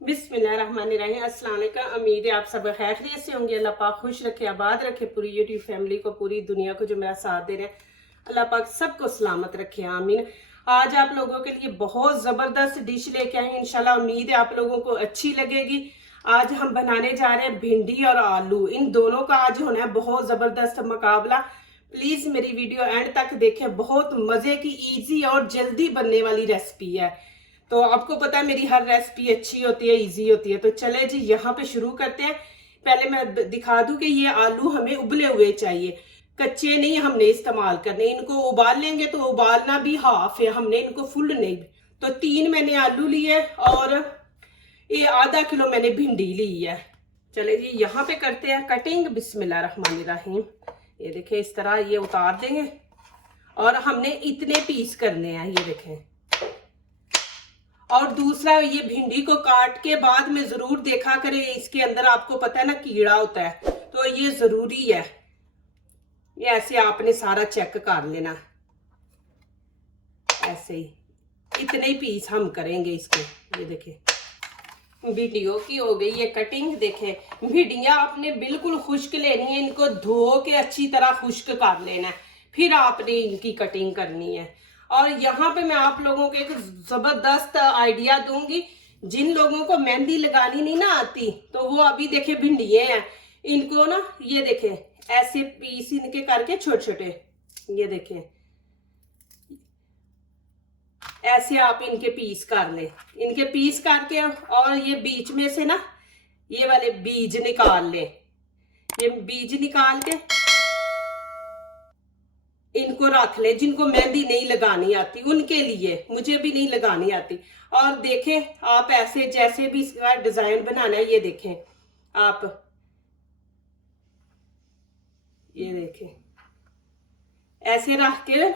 बिस्मिल्लाहिर्रहमानिर्रहीम। अस्सलाम वालेकुम। उम्मीद है आप सब खैरियत से होंगे। अल्लाह पाक खुश रखे, आबाद रखे पूरी यूट्यूब फैमिली को, पूरी दुनिया को जो मेरा साथ दे रहे हैं। अल्लाह पाक सबको सलामत रखे, आमीन। आज आप लोगों के लिए बहुत ज़बरदस्त डिश लेके आए हैं। इंशाल्लाह उम्मीद है आप लोगों को अच्छी लगेगी। आज हम बनाने जा रहे हैं भिंडी और आलू। इन दोनों का आज होना है बहुत ज़बरदस्त मुकाबला। प्लीज़ मेरी वीडियो एंड तक देखें। बहुत मज़े की, ईजी और जल्दी बनने वाली रेसिपी है। तो आपको पता है मेरी हर रेसिपी अच्छी होती है, इजी होती है। तो चले जी यहाँ पे शुरू करते हैं। पहले मैं दिखा दूं कि ये आलू हमें उबले हुए चाहिए, कच्चे नहीं हमने इस्तेमाल करने। इनको उबाल लेंगे तो उबालना भी हाफ है, हमने इनको फुल नहीं। तो 3 मैंने आलू लिए और ये आधा किलो मैंने भिंडी ली है। चले जी यहाँ पे करते हैं कटिंग। बिस्मिल्लाहिर्रहमानिर्रहीम। ये देखें, इस तरह ये उतार देंगे और हमने इतने पीस करने हैं, ये देखें। और दूसरा, ये भिंडी को काट के बाद में जरूर देखा करें, इसके अंदर आपको पता है ना कीड़ा होता है, तो ये जरूरी है। ये ऐसे आपने सारा चेक कर लेना, ऐसे ही इतने ही पीस हम करेंगे इसके। ये देखें भिंडियों की हो गई ये कटिंग। देखें भिंडियां आपने बिल्कुल खुश्क लेनी है, इनको धो के अच्छी तरह खुश्क कर लेना है, फिर आपने इनकी कटिंग करनी है। और यहाँ पे मैं आप लोगों को एक जबरदस्त आइडिया दूंगी। जिन लोगों को मेहंदी लगानी नहीं ना आती, तो वो अभी देखे भिंडिये हैं, इनको ना ये देखें ऐसे पीस इनके करके छोटे छोटे, ये देखें ऐसे आप इनके पीस कर ले। इनके पीस करके और ये बीच में से ना ये वाले बीज निकाल ले। ये बीज निकाल के इनको रख ले। जिनको मेहंदी नहीं लगानी आती उनके लिए, मुझे भी नहीं लगानी आती। और देखें आप ऐसे जैसे भी इसका डिजाइन बनाना है, ये देखें आप, ये देखें ऐसे रख के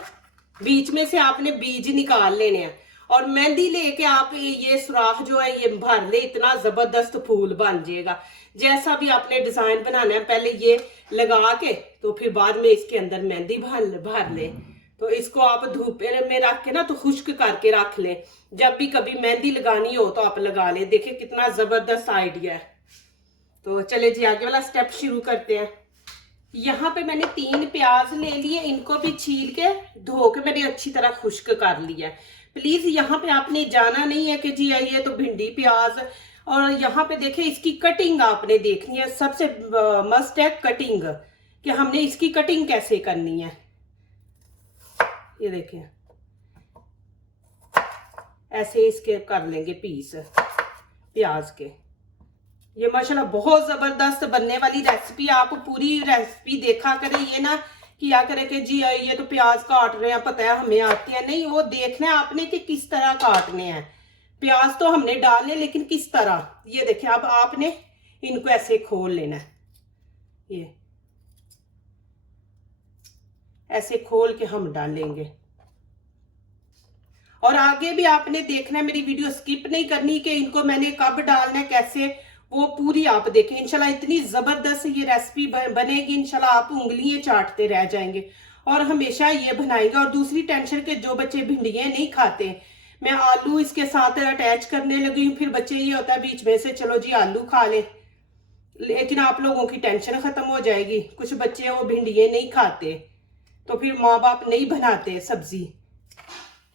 बीच में से आपने बीज निकाल लेने हैं और मेहंदी लेके आप ये सुराख जो है ये भर ले, इतना जबरदस्त फूल बन जाएगा। जैसा भी आपने डिजाइन बनाना है पहले ये लगा के, तो फिर बाद में इसके अंदर मेहंदी भर ले। तो इसको आप धूप में रख के ना तो खुश्क करके रख ले, जब भी कभी मेहंदी लगानी हो तो आप लगा ले। देखिए कितना जबरदस्त आइडिया है। तो चले जी आगे वाला स्टेप शुरू करते हैं। यहाँ पे मैंने 3 प्याज ले लिए, इनको भी छील के धो के मैंने अच्छी तरह खुश्क कर लिया है। प्लीज यहाँ पे आपने जाना नहीं है कि जी आइए तो भिंडी प्याज। और यहाँ पे देखें इसकी कटिंग आपने देखनी है, सबसे मस्ट है कटिंग, कि हमने इसकी कटिंग कैसे करनी है। ये देखें ऐसे इसके कर लेंगे पीस प्याज के। ये माशाल्लाह बहुत जबरदस्त बनने वाली रेसिपी। आप पूरी रेसिपी देखा करें, ये ना किया करें कि जी ये तो प्याज काट रहे हैं, पता है हमें आती है। नहीं, वो देखना है आपने कि किस तरह काटने हैं। प्याज तो हमने डालने, लेकिन किस तरह। ये देखिए अब आपने इनको ऐसे खोल लेना है, ये ऐसे खोल के हम डालेंगे। और आगे भी आपने देखना है, मेरी वीडियो स्किप नहीं करनी कि इनको मैंने कब डालना है कैसे, वो पूरी आप देखें। इंशाल्लाह इतनी जबरदस्त ये रेसिपी बनेगी, इंशाल्लाह आप उंगलियां चाटते रह जाएंगे और हमेशा ये बनाएंगे। और दूसरी टेंशन के जो बच्चे भिंडियां नहीं खाते, मैं आलू इसके साथ अटैच करने लगी हूँ। फिर बच्चे ये होता है बीच में से चलो जी आलू खा ले, लेकिन आप लोगों की टेंशन खत्म हो जाएगी। कुछ बच्चे वो भिंडियां नहीं खाते, तो फिर माँ बाप नहीं बनाते सब्जी।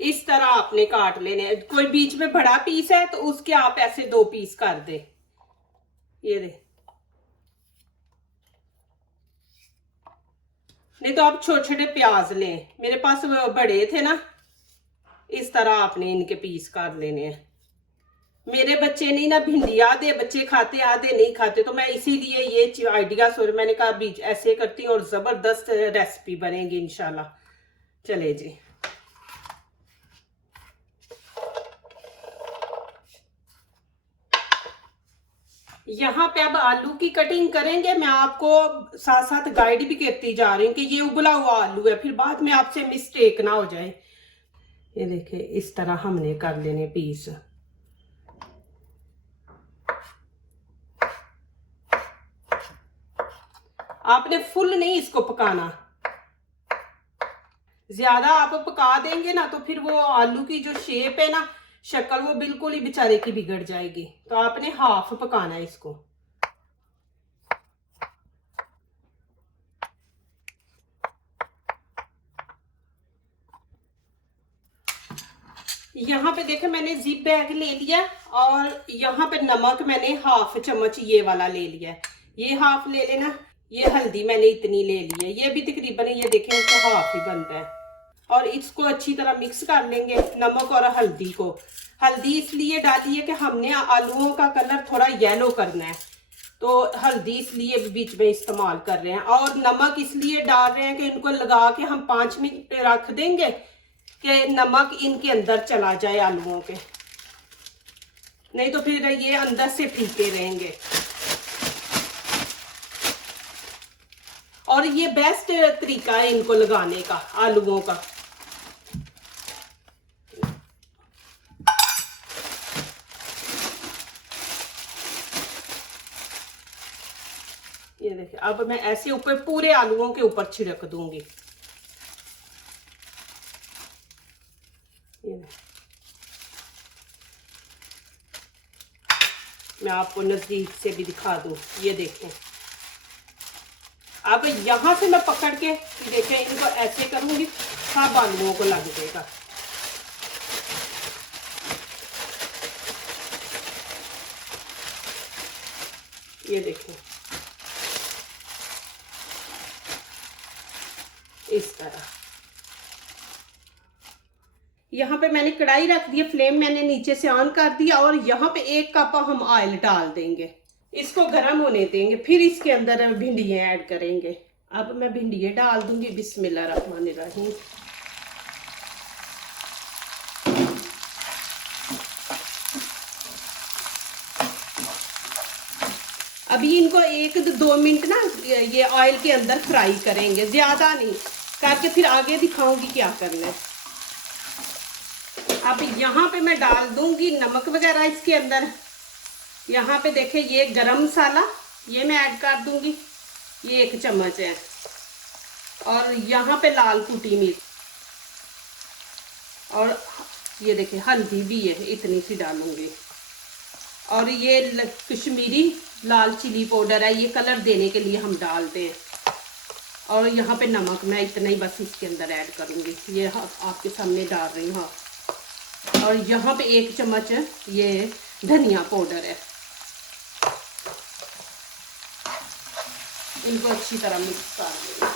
इस तरह आपने काट लेने। कोई बीच में बड़ा पीस है तो उसके आप ऐसे 2 पीस कर दे। ये दे, नहीं तो आप छोटे छोटे प्याज लें, मेरे पास बड़े थे ना। इस तरह आपने इनके पीस कर लेने हैं। मेरे बच्चे नहीं ना भिंडी, आधे बच्चे खाते आधे नहीं खाते, तो मैं इसीलिए ये आइडिया मैंने कहा बीच ऐसे करती हूँ और जबरदस्त रेसिपी बनेगी इंशाल्लाह। चले जी यहाँ पे अब आलू की कटिंग करेंगे। मैं आपको साथ साथ गाइड भी करती जा रही हूँ कि ये उबला हुआ आलू है, फिर बाद में आपसे मिस्टेक ना हो जाए। ये देखिए इस तरह हमने कर लेने पीस। आपने फुल नहीं इसको पकाना, ज्यादा आप पका देंगे ना तो फिर वो आलू की जो शेप है ना, शक्ल वो बिल्कुल ही बेचारे की बिगड़ जाएगी। तो आपने हाफ पकाना है इसको। यहाँ पे देखे मैंने जिप बैग ले लिया और यहाँ पे नमक मैंने हाफ चम्मच ये वाला ले लिया है, ये हाफ ले लेना। ये हल्दी मैंने इतनी ले ली है, ये भी तकरीबन ये देखें तो हाफ ही बनता है। और इसको अच्छी तरह मिक्स कर लेंगे नमक और हल्दी को। हल्दी इसलिए डाली है कि हमने आलूओं का कलर थोड़ा येलो करना है, तो हल्दी इसलिए बीच में इस्तेमाल कर रहे हैं। और नमक इसलिए डाल रहे हैं कि इनको लगा के हम 5 मिनट रख देंगे कि नमक इनके अंदर चला जाए आलूओं के, नहीं तो फिर ये अंदर से फीके रहेंगे। और ये बेस्ट तरीका है इनको लगाने का, आलूओं का। ये देखिए अब मैं ऐसे ऊपर पूरे आलूओं के ऊपर छिड़क दूंगी। ये मैं आपको नजदीक से भी दिखा दूं, ये देखें। अब यहां से मैं पकड़ के देखें इनको ऐसे करूंगी, सब आलूओं को लग जाएगा। ये देखें इस तरह। यहाँ पे मैंने कढ़ाई रख दी, फ्लेम मैंने नीचे से ऑन कर दिया और यहाँ पे 1 कप हम ऑयल डाल देंगे। इसको गर्म होने देंगे, फिर इसके अंदर भिंडियाँ ऐड करेंगे। अब मैं भिंडियाँ डाल दूंगी। बिस्मिल्लाहिर्रहमानिर्रहीम। अभी इनको 1-2 मिनट ना ये ऑयल के अंदर फ्राई करेंगे, ज्यादा नहीं करके, फिर आगे दिखाऊंगी क्या करना है। अब यहाँ पे मैं डाल दूंगी नमक वगैरह इसके अंदर। यहाँ पे देखे ये गरम मसाला ये मैं ऐड कर दूंगी, ये 1 चम्मच है। और यहाँ पे लाल कुटी मिर्च और ये देखिए हल्दी भी है, इतनी सी डालूंगी। और ये कश्मीरी लाल चिली पाउडर है, ये कलर देने के लिए हम डालते हैं। और यहाँ पे नमक मैं इतना ही बस इसके अंदर ऐड करूँगी, ये आपके सामने डाल रही हूँ। और यहाँ पे 1 चम्मच ये धनिया पाउडर है। इनको अच्छी तरह मिक्स कर देंगे।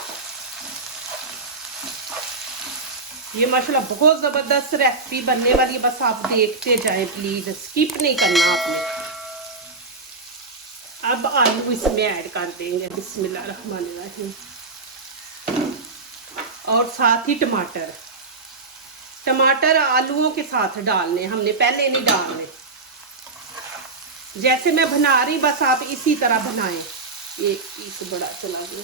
ये माशाल्लाह बहुत ज़बरदस्त रेसिपी बनने वाली है, बस आप देखते जाएं प्लीज़, स्किप नहीं करना आपने। अब आलू इसमें ऐड कर देंगे बिस्मिल्लाहिर्रहमानिर्रहीम। और साथ ही टमाटर आलूओं के साथ डालने, हमने पहले नहीं डालने। जैसे मैं बना रही बस आप इसी तरह बनाएं। ये पीस बड़ा चला गया।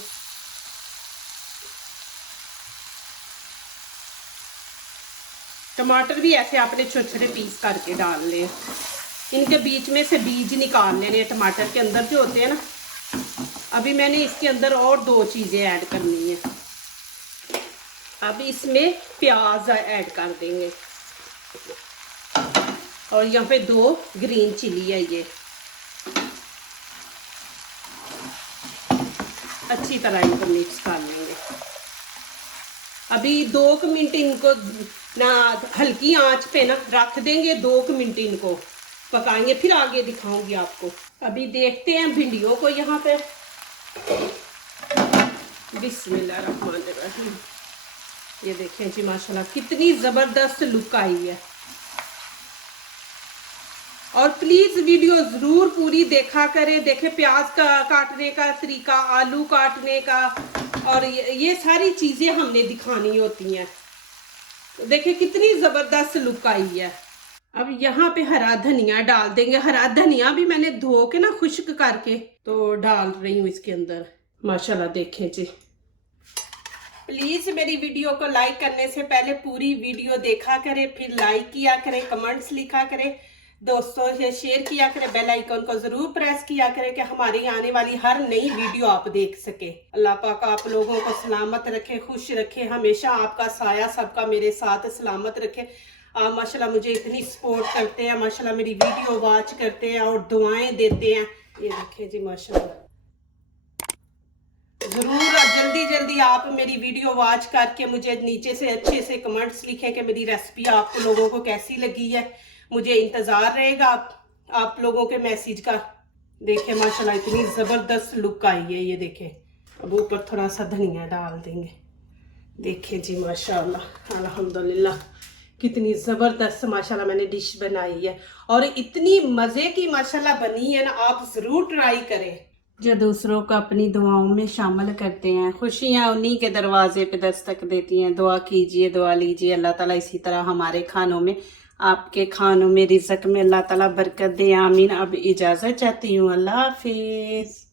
टमाटर भी ऐसे आपने छोटे छोटे पीस करके डाल ले। इनके बीच में से बीज निकाल लेने टमाटर के अंदर जो होते हैं ना। अभी मैंने इसके अंदर और 2 चीज़ें ऐड करनी है। अब इसमें प्याज ऐड कर देंगे और यहाँ पे 2 ग्रीन चिली है, ये अच्छी तरह इनको मिक्स कर लेंगे। अभी 2 मिनट इनको ना हल्की आंच पे ना रख देंगे, 2 मिनट इनको पकाएंगे, फिर आगे दिखाऊंगी आपको। अभी देखते हैं भिंडियों को। यहाँ पे बिस्मिल्लाहिर्रहमानिर्रहीम। ये देखें जी माशाल्लाह कितनी ज़बरदस्त लुक आई है। और प्लीज़ वीडियो ज़रूर पूरी देखा करें। देखें प्याज का काटने का तरीका, आलू काटने का, और ये सारी चीज़ें हमने दिखानी होती हैं। तो देखें कितनी ज़बरदस्त लुक आई है। अब यहाँ पे हरा धनिया डाल देंगे। हरा धनिया भी मैंने धो के ना खुश्क करके तो डाल रही हूँ इसके अंदर। माशाल्लाह देखें जी। प्लीज़ मेरी वीडियो को लाइक करने से पहले पूरी वीडियो देखा करें, फिर लाइक किया करें, कमेंट्स लिखा करें, दोस्तों से शेयर किया करें, बेल आइकन को ज़रूर प्रेस किया करें कि हमारी आने वाली हर नई वीडियो आप देख सके। अल्लाह पाक आप लोगों को सलामत रखे, खुश रखे, हमेशा आपका साया सबका मेरे साथ सलामत रखे। आप माशाल्लाह मुझे इतनी सपोर्ट करते हैं, माशाल्लाह मेरी वीडियो वॉच करते हैं और दुआएं देते हैं। ये देखिए जी माशाल्लाह, ज़रूर जल्दी जल्दी आप मेरी वीडियो वॉच करके मुझे नीचे से अच्छे से कमेंट्स लिखें कि मेरी रेसिपी आप लोगों को कैसी लगी है। मुझे इंतज़ार रहेगा आप लोगों के मैसेज का। देखिए माशाल्लाह इतनी ज़बरदस्त लुक आई है। ये देखें, अब ऊपर थोड़ा सा धनिया डाल देंगे। देखिए जी माशाल्लाह अल्हम्दुलिल्लाह, कितनी ज़बरदस्त माशाल्लाह मैंने डिश बनाई है और इतनी मज़े की माशाल्लाह बनी है ना, आप ज़रूर ट्राई करें। जो दूसरों को अपनी दुआओं में शामिल करते हैं, खुशियाँ उन्हीं के दरवाजे पे दस्तक देती हैं। दुआ कीजिए, दुआ लीजिए, अल्लाह ताला इसी तरह हमारे खानों में, आपके खानों में, रिज़्क़ में अल्लाह ताला बरकत दे। आमीन। अब इजाज़त चाहती हूँ, अल्लाह हाफिज़।